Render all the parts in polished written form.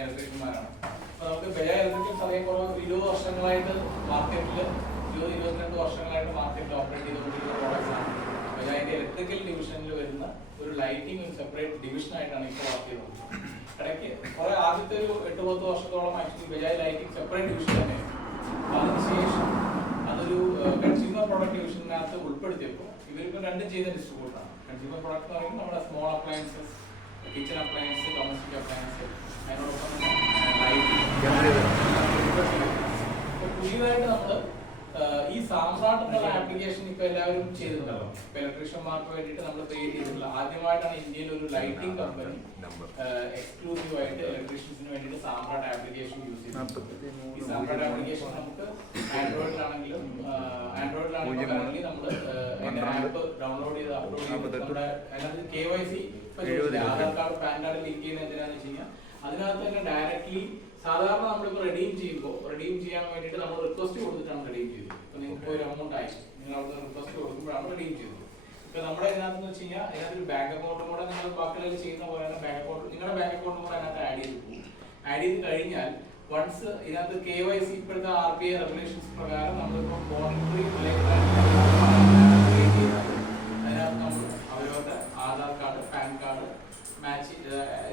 ഇലക്ട്രീഷ്യന്മാരാണ്. അപ്പോൾ നമുക്ക് ബജാജ് ഇലക്ട്രിക്കൽസ് അറിയാൻ കുറവ് 20 വർഷങ്ങളായിട്ട് മാർക്കറ്റിൽ 22 വർഷങ്ങളായിട്ട് മാർക്കറ്റിൽ ഓപ്പറേറ്റ് ചെയ്തുകൊണ്ടിരിക്കുന്ന പ്രോഡക്ട്സ് ആണ്. ബജാജിന്റെ ഇലക്ട്രിക്കൽ ഡിവിഷനിൽ വരുന്ന ഒരു ലൈറ്റിംഗ് ഒരു സെപ്പറേറ്റ് ഡിവിഷൻ ആയിട്ടാണ് ഇപ്പോൾ വർക്ക് ചെയ്തത്. ഇടയ്ക്ക് കുറെ ആദ്യത്തെ ഒരു 8-10 വർഷത്തോളം actually Bajaj lighting separate division തന്നെയായിരുന്നു. അതിനുശേഷം അതൊരു കൺസ്യൂമർ പ്രോഡക്റ്റ് ഡിവിഷനകത്ത് ഉൾപ്പെടുത്തിയപ്പോൾ ഇവർക്ക് രണ്ടും ചെയ്ത ഡിസ്ട്രിബ്യൂട്ടറാണ്. കൺസ്യൂമർ പ്രോഡക്റ്റ് എന്ന് പറയുമ്പോൾ നമ്മുടെ small appliances, kitchen appliance, domestic appliance, അതിനോടൊപ്പം തന്നെ ലൈറ്റിംഗ്. പുതിയതായിട്ട് നമ്മൾ ഈ സാമ്രാട്ട് എന്നുള്ള ആപ്ലിക്കേഷൻ ഇപ്പൊ എല്ലാവരും ചെയ്തിട്ടുണ്ടല്ലോ. ഇപ്പൊ ഇലക്ട്രീഷ്യന്മാർക്ക് വേണ്ടിയിട്ട് നമ്മൾ ക്രിയേറ്റ് ചെയ്തിട്ടുള്ള ആദ്യമായിട്ടാണ് ഇന്ത്യയിൽ ഒരു ലൈറ്റിംഗ് കമ്പനി എക്സ്ക്ലൂസീവ് ആയിട്ട് ഇലക്ട്രീഷ്യൻസിന് വേണ്ടിയിട്ട് സാമ്രാട്ട് ആപ്ലിക്കേഷൻ യൂസ് ചെയ്യുന്നത്. ഈ സാമ്രാട്ട് ആപ്ലിക്കേഷൻ നമുക്ക് ആൻഡ്രോയിഡിലാണെങ്കിലും കറന്റ് നമ്മൾ അതിന്റെ ആപ്പ് ഡൗൺലോഡ് ചെയ്ത് അപ്ലോഡ് ചെയ്ത് നമ്മുടെ അതിനകത്ത് KYC Aadhaar card pan card link ചെയ്യുന്ന എന്തിനാന്ന് വെച്ച് കഴിഞ്ഞാൽ അതിനകത്ത് തന്നെ ഡയറക്ട്ലി സാധാരണ നമ്മളിപ്പോൾ റെഡീം ചെയ്യാൻ വേണ്ടിയിട്ട് നമ്മൾ റിക്വസ്റ്റ് കൊടുത്തിട്ടാണ് റെഡീം ചെയ്തത്. ഇപ്പൊ നിങ്ങൾക്ക് ഒരു എമൗണ്ട് ആയി നിങ്ങൾ അവിടെ റിക്വസ്റ്റ് കൊടുക്കുമ്പോഴാണ് റെഡീം ചെയ്തത്. ഇപ്പൊ നമ്മുടെ ഇതിനകത്ത് വെച്ച് കഴിഞ്ഞാൽ അതിനകത്തൊരു ബാങ്ക് അക്കൗണ്ടും കൂടെ നിങ്ങൾ ബാക്കിയുള്ള ചെയ്യുന്ന പോലെയാണ് ബാങ്ക് അക്കൗണ്ട് നിങ്ങളുടെ ബാങ്ക് അക്കൗണ്ടും കൂടെ അതിനകത്ത് ആഡ് ചെയ്ത് കഴിഞ്ഞാൽ വൺസ് ഇതിനകത്ത് KYC ഇപ്പോഴത്തെ RBI റെഗുലേഷൻസ് പ്രകാരം നമ്മളിപ്പോൾ വോളണ്ടറി അതിനകത്ത് നമ്മൾ അവരവരുടെ Aadhaar card pan card match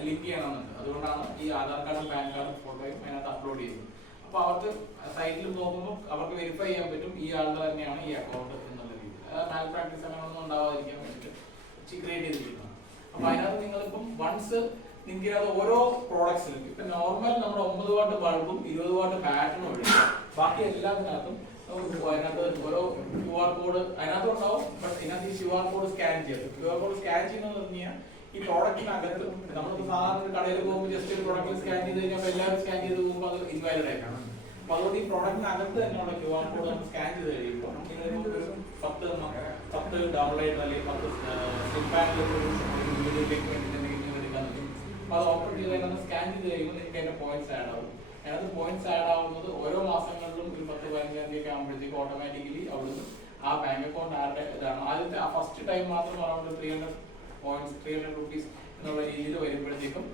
link ചെയ്യണമെന്നുണ്ട്. അതുകൊണ്ടാണ് ഈ ആധാർ കാർഡും പാൻ കാർഡും ഫോട്ടോയും അതിനകത്ത് അപ്ലോഡ് ചെയ്യുന്നത്. അപ്പോൾ അവർക്ക് സൈറ്റിൽ നോക്കുമ്പോൾ അവർക്ക് വെരിഫൈ ചെയ്യാൻ പറ്റും ഈ ആളുടെ തന്നെയാണ് ഈ അക്കൗണ്ട് എന്നുള്ള രീതിയിൽ. മാൽ പ്രാക്ടീസ് അങ്ങനെയൊന്നും ഉണ്ടാവാതിരിക്കാൻ വേണ്ടിയിട്ട് ക്രിയേറ്റ് ചെയ്തിരിക്കുന്നത്. അപ്പോൾ അതിനകത്ത് നിങ്ങളിപ്പം വൺസ് നിങ്ങൾക്ക് അത് ഓരോ പ്രോഡക്ട്സിലും ഇപ്പം നോർമൽ നമ്മുടെ 9 വാട്ട് ബൾബും 20 വാട്ട് ബാറ്ററും ഒഴികെ ബാക്കി എല്ലാത്തിനകത്തും അതിനകത്ത് ഓരോ QR കോഡ് അതിനകത്ത് ഉണ്ടാവും. ബട്ട് ഇതിനകത്ത് ഈ QR കോഡ് സ്കാൻ ചെയ്യും. QR കോഡ് സ്കാൻ ചെയ്യുന്നതെന്ന് പറഞ്ഞു കഴിഞ്ഞാൽ ഈ പ്രോഡക്റ്റിനകത്ത് നമ്മളിപ്പോൾ സാധാരണ ഒരു കടയിൽ പോകുമ്പോൾ ജസ്റ്റ് ഒരു പ്രോഡക്റ്റ് സ്കാൻ ചെയ്ത് കഴിഞ്ഞാൽ എല്ലാവരും സ്കാൻ ചെയ്ത് പോകുമ്പോൾ അത് ഇൻവാലിഡ് ആയിട്ടാണ്. അപ്പോൾ അതുകൊണ്ട് ഈ പ്രോഡക്റ്റിനകത്ത് തന്നെയുള്ള QR കോഡ് നമ്മൾ സ്കാൻ ചെയ്ത് കഴിയുമ്പോൾ ഒരു 10 ഡൗൺലോഡ് അല്ലെങ്കിൽ 10 സ്ലിപ്പ് ബാങ്കിലേക്ക് വീഡിയോയിലേക്ക് വേണ്ടിയിട്ടുണ്ടെങ്കിൽ എടുക്കാൻ പറ്റും. അപ്പോൾ അത് ഓപ്പൺ ചെയ്ത് കഴിഞ്ഞാൽ സ്കാൻ ചെയ്ത് കഴിയുമ്പോൾ നിങ്ങൾക്ക് അതിൻ്റെ പോയിന്റ്സ് ആഡ് ആവും. അതിനകത്ത് പോയിന്റ്സ് ആഡ് ആവുന്നത് ഓരോ മാസങ്ങളിലും ഒരു 10-15 തീയതിയൊക്കെ ആകുമ്പോഴത്തേക്ക് ഓട്ടോമാറ്റിക്കലി അവിടുന്ന് ആ ബാങ്ക് അക്കൗണ്ട് ആരുടെ ഇതാണ് ആദ്യത്തെ ആ ഫസ്റ്റ് ടൈം മാത്രം അറൗണ്ട് 300 points 300 rupees എന്നുള്ള രീതിയിൽ വരുമ്പോഴത്തേക്കും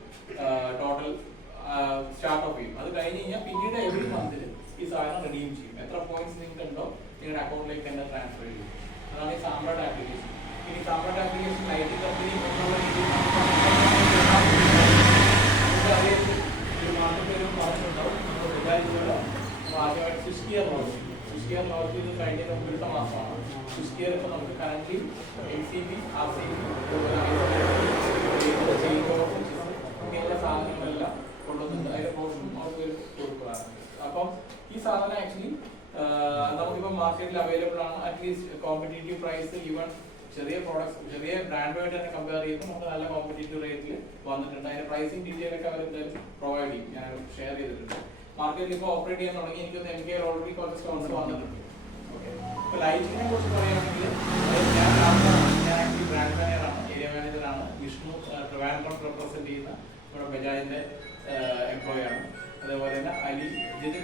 ടോട്ടൽ സ്റ്റാർട്ട് ഓഫ് ചെയ്യും. അത് കഴിഞ്ഞ് കഴിഞ്ഞാൽ പിന്നീട് എവറി മന്തിൽ ഈ സാധനം റെഡീം ചെയ്യും. എത്ര പോയിന്റ്സ് നിങ്ങൾക്ക് ഉണ്ടോ നിങ്ങളുടെ അക്കൗണ്ടിലേക്ക് തന്നെ ട്രാൻസ്ഫർ ചെയ്യും. അതാണ് ഈ സാമ്രാട്ട് ആപ്ലിക്കേഷൻ. ഇനി സാമ്രാട്ട് ആപ്ലിക്കേഷൻ ലൈറ്റിംഗ് കമ്പനി എന്നുള്ള രീതിയിൽ ഒരു മാസം പേരും പറഞ്ഞിട്ടുണ്ടാവും. നമ്മൾ വിചാരിച്ചല്ലോ ആദ്യമായിട്ട് സ്വിച്ച് ഗിയർ ലോഞ്ച് ചെയ്ത് കഴിഞ്ഞ മുമ്പത്തെ മാസമാണ്. സ്വിച്ച് ഗിയർ ഇപ്പോൾ നമുക്ക് കറന്റ് LCB, RCB ഇങ്ങനെയുള്ള സാധനങ്ങളെല്ലാം കൊണ്ടുവന്നിട്ട് അതിന്റെ പ്രോഡക്റ്റും നമുക്ക് കൊടുക്കുകയാണ്. അപ്പം ഈ സാധനം ആക്ച്വലി നമുക്കിപ്പോൾ മാർക്കറ്റിൽ അവൈലബിൾ ആണ്. അറ്റ്ലീസ്റ്റ് കോമ്പറ്റീറ്റീവ് പ്രൈസ് ഈവൻ ചെറിയ പ്രോഡക്ട്സ് ചെറിയ ബ്രാൻഡുമായിട്ട് തന്നെ കമ്പയർ ചെയ്യുമ്പോൾ നമുക്ക് നല്ല കോമ്പറ്റീറ്റീവ് റേറ്റിൽ വന്നിട്ടുണ്ട്. അതിന്റെ പ്രൈസിങ് ഡീറ്റെയിൽ ഒക്കെ അവർ എന്തായാലും പ്രൊവൈഡ് ചെയ്യും. ഞാൻ ഷെയർ ചെയ്തിട്ടുണ്ട്. മാർക്കറ്റിൽ ഇപ്പോൾ ഓപ്പറേറ്റ് ചെയ്യാൻ തുടങ്ങി. എനിക്കൊന്ന് MK ഓൾറെഡി കുറച്ച് സ്റ്റോൺസ് വന്നിട്ടുണ്ട്. ഇപ്പോൾ ലൈറ്റിനെ കുറിച്ച് പറയുകയാണെങ്കിൽ ഞാൻ ആക്ച്വലി ബ്രാൻഡ് മാനേജറാണ്, ഏരിയ മാനേജറാണ്. വിഷ്ണു ട്രിവാൻഡ്രം റെപ്രസെന്റ് ചെയ്യുന്ന നമ്മുടെ ബജാജിന്റെ എംപ്ലോയി ആണ്. അതേപോലെ തന്നെ അലി ജിതിൻ.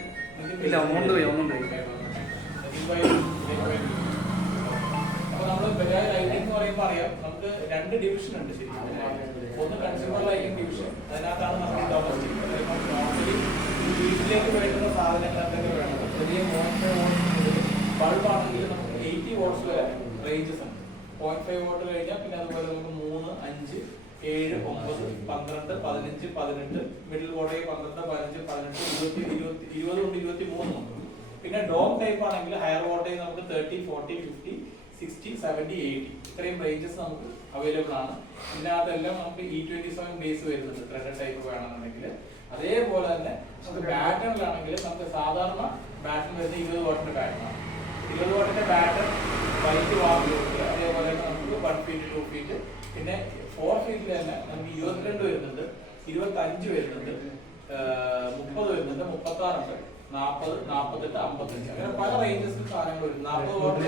അപ്പോൾ നമ്മൾ ബജാജ് ലൈറ്റിംഗ് എന്ന് പറയുമ്പോൾ അറിയാം നമുക്ക് 2 ഡിവിഷൻ ഉണ്ട് ശരിക്കും. ഒന്ന് കൺസ്യൂമർ ലൈറ്റിംഗ് ഡിവിഷൻ, അതിനകത്താണ് നമ്മൾ ഡൊമസ്റ്റിക് നോർമലി വീട്ടിലേക്ക് വേണ്ടുന്ന സാധനങ്ങൾ എന്തൊക്കെ വേണം. ചെറിയ 0.5 വോൾട്ട് ബൾബാണെങ്കിൽ നമുക്ക് 80 വോട്ട്സ് വരെ റേഞ്ചസ് ഉണ്ട്. 0.5 വോട്ട് കഴിഞ്ഞാൽ പിന്നെ അതുപോലെ നമുക്ക് 3, 5, 7, 9, 12, 15, 18 മിഡിൽ വോൾട്ടേജ് 12, 15, 18, 20 കൊണ്ട് 23 ഉണ്ട്. പിന്നെ ഡോം ടൈപ്പ് ആണെങ്കിൽ ഹയർ വോൾട്ടേജ് നമുക്ക് 30, 40, 50, 60, 70, 80 ഇത്രയും റേഞ്ചസ് നമുക്ക് അവൈലബിൾ ആണ്. ഇതിനകത്തെല്ലാം നമുക്ക് E27 ബേസ് വരുന്നുണ്ട്. ത്രെഡ് ടൈപ്പ് വേണമെന്നുണ്ടെങ്കിൽ അതേപോലെ തന്നെ നമുക്ക് ബാറ്ററിലാണെങ്കിൽ നമുക്ക് സാധാരണ ബാറ്ററി വരുന്ന 20 വാട്ടിന്റെ ബാറ്ററാണ്. 20 വാട്ടിന്റെ ബാറ്റർ വൈറ്റ് വാങ്ങി അതേപോലെ തന്നെ നമുക്ക് 1 ഫീറ്റ് 2 ഫീറ്റ് പിന്നെ 4 ഫീറ്റിൽ തന്നെ നമുക്ക് 22 വരുന്നുണ്ട്, 25 വരുന്നുണ്ട്, 30 വരുന്നുണ്ട്, 36 ഉണ്ട്, 40, 48, 55 അങ്ങനെ പല റേഞ്ചസിൽ സാധനങ്ങൾ വരും. 40 what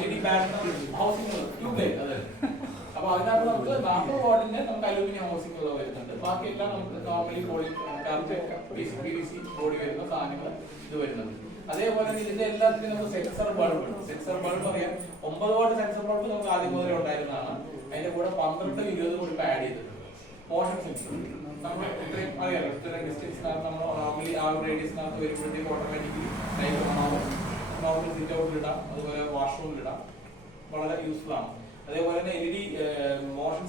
LED battery housing tubelight അതെ. അപ്പൊ അതിനകത്ത് നമുക്ക് 40 വാട്ടിന്റെ നമുക്ക് അലൂമിനിയം ഹൗസിംഗ് വരുന്നുണ്ട്. ബാക്കിയെല്ലാം നമുക്ക് നോർമലി PVC ബോഡി വരുന്ന സാധനങ്ങൾ ഇത് വരുന്നുണ്ട്. അതേപോലെ തന്നെ ഇതിന്റെ എല്ലാത്തിനും നമുക്ക് സെൻസർ ബൾബ് അറിയാം. 9 വാട്ട് സെൻസർ ബൾബ് നമുക്ക് ആദ്യം മുതലേ ഉണ്ടായിരുന്നതാണ്. അതിന്റെ കൂടെ 12, 20 കൂടി ആഡ് ചെയ്തിട്ടുണ്ട്. മോഷൻ സെൻസർ നമ്മൾ ഇത്രയും അറിയാലോ, ഇത്രയും ഡിസ്റ്റൻസിനകത്ത് നമ്മൾ നോർമലി ആ ഒരു റേഡിയസിനകത്ത് വരുമ്പോഴത്തേക്ക് ഓട്ടോമാറ്റിക്കലി ലൈറ്റ് ഓണാവും. നോർമൽ സിറ്റ് ഔട്ടിലിടാം, അതുപോലെ വാഷ്റൂമിലിടാം, വളരെ യൂസ്ഫുൾ ആണ്. അതേപോലെ തന്നെ LED മോഷൻ